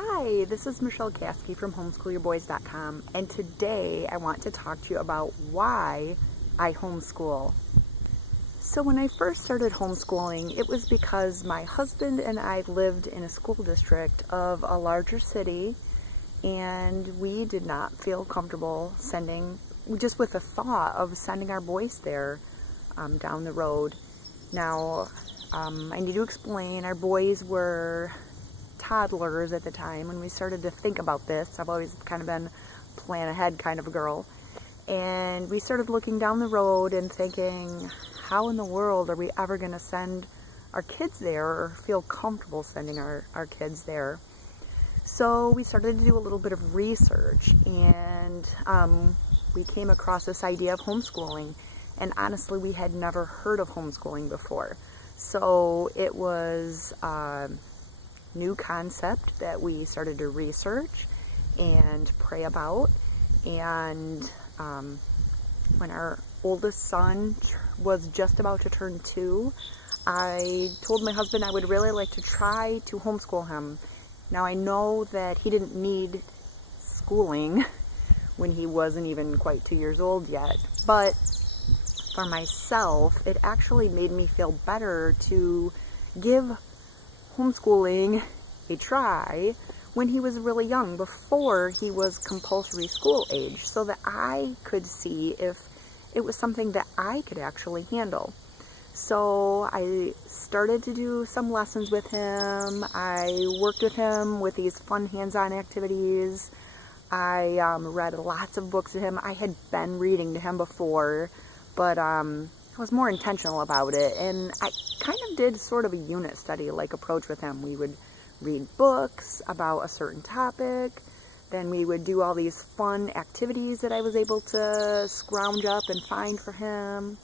Hi, this is Michelle Caskey from homeschoolyourbboys.com, and today I want to talk to you about why I homeschool. So when I first started homeschooling, it was because my husband and I lived in a school district of a larger city, and we did not feel comfortable just with the thought of sending our boys there down the road. Now, I need to explain, our boys were toddlers at the time when we started to think about this. I've always kind of been plan ahead kind of a girl, and we started looking down the road and thinking, how in the world are we ever going to send our kids there or feel comfortable sending our kids there? So we started to do a little bit of research, and we came across this idea of homeschooling, and honestly we had never heard of homeschooling before. So it was new concept that we started to research and pray about. And when our oldest son was just about to turn 2, I told my husband I would really like to try to homeschool him. Now I know that he didn't need schooling when he wasn't even quite 2 years old yet, but for myself it actually made me feel better to give homeschooling a try when he was really young, before he was compulsory school age, so that I could see if it was something that I could actually handle. So I started to do some lessons with him. I worked with him with these fun hands-on activities. I read lots of books to him. I had been reading to him before, but I was more intentional about it, and I kind of did sort of a unit study like approach with him. We would read books about a certain topic, then we would do all these fun activities that I was able to scrounge up and find for him,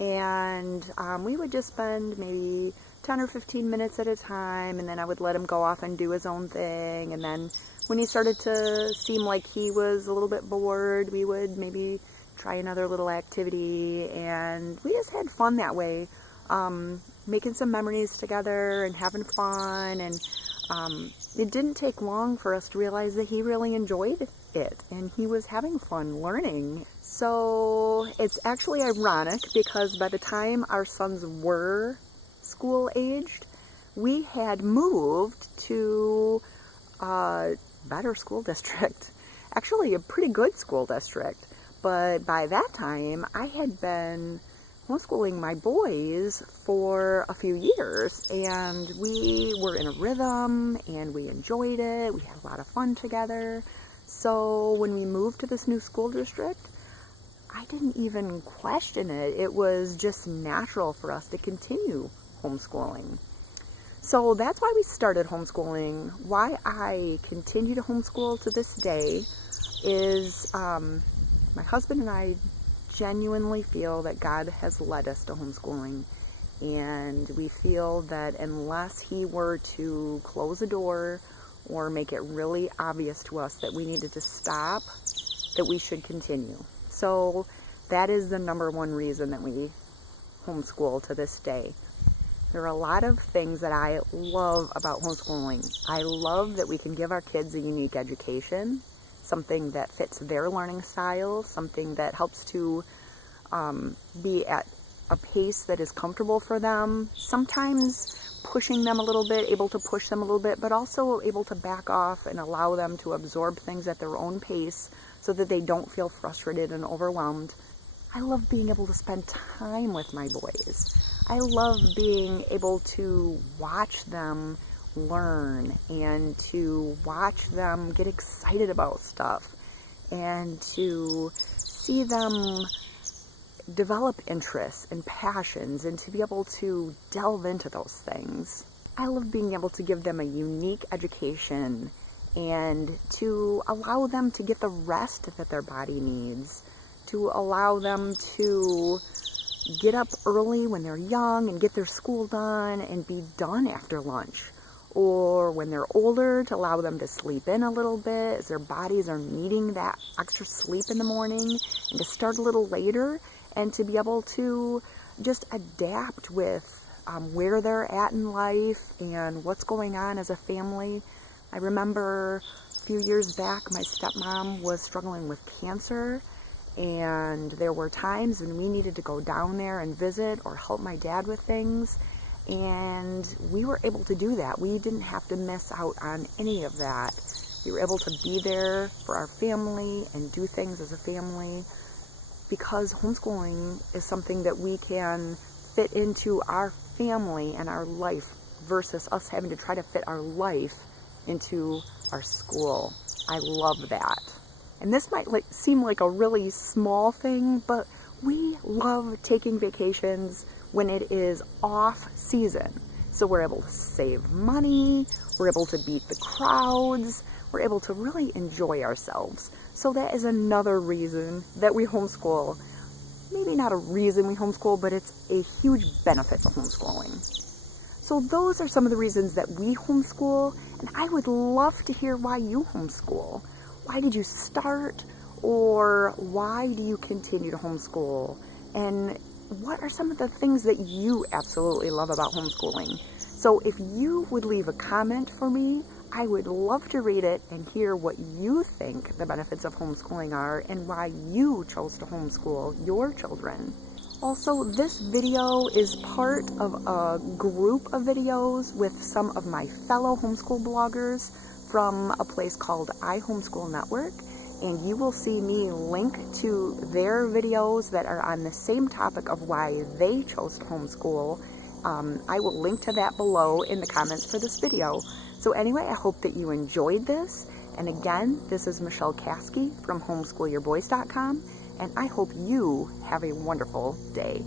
and we would just spend maybe 10 or 15 minutes at a time, and then I would let him go off and do his own thing. And then when he started to seem like he was a little bit bored, we would maybe try another little activity, and we just had fun that way, making some memories together and having fun. And it didn't take long for us to realize that he really enjoyed it and he was having fun learning. So it's actually ironic because by the time our sons were school aged, we had moved to a better school district, actually a pretty good school district. But by that time, I had been homeschooling my boys for a few years, and we were in a rhythm, and we enjoyed it. We had a lot of fun together. So when we moved to this new school district, I didn't even question it. It was just natural for us to continue homeschooling. So that's why we started homeschooling. Why I continue to homeschool to this day is my husband and I genuinely feel that God has led us to homeschooling, and we feel that unless he were to close a door or make it really obvious to us that we needed to stop, that we should continue. So that is the number one reason that we homeschool to this day. There are a lot of things that I love about homeschooling. I love that we can give our kids a unique education, something that fits their learning style, something that helps to be at a pace that is comfortable for them, sometimes pushing them a little bit, able to push them a little bit, but also able to back off and allow them to absorb things at their own pace so that they don't feel frustrated and overwhelmed. I love being able to spend time with my boys. I love being able to watch them learn and to watch them get excited about stuff and to see them develop interests and passions and to be able to delve into those things. I love being able to give them a unique education and to allow them to get the rest that their body needs, to allow them to get up early when they're young and get their school done and be done after lunch. Or when they're older, to allow them to sleep in a little bit as their bodies are needing that extra sleep in the morning, and to start a little later and to be able to just adapt with where they're at in life and what's going on as a family. I remember a few years back, my stepmom was struggling with cancer, and there were times when we needed to go down there and visit or help my dad with things, and we were able to do that. We didn't have to miss out on any of that. We were able to be there for our family and do things as a family, because homeschooling is something that we can fit into our family and our life versus us having to try to fit our life into our school. I love that. And this might seem like a really small thing, but we love taking vacations when it is off season. So we're able to save money, we're able to beat the crowds, we're able to really enjoy ourselves. So that is another reason that we homeschool. Maybe not a reason we homeschool, but it's a huge benefit to homeschooling. So those are some of the reasons that we homeschool, and I would love to hear why you homeschool. Why did you start, or why do you continue to homeschool? And what are some of the things that you absolutely love about homeschooling? So if you would leave a comment for me, I would love to read it and hear what you think the benefits of homeschooling are and why you chose to homeschool your children. Also, this video is part of a group of videos with some of my fellow homeschool bloggers from a place called I Homeschool Network, and you will see me link to their videos that are on the same topic of why they chose to homeschool. I will link to that below in the comments for this video. So anyway, I hope that you enjoyed this. And again, this is Michelle Caskey from homeschoolyyourboys.com, and I hope you have a wonderful day.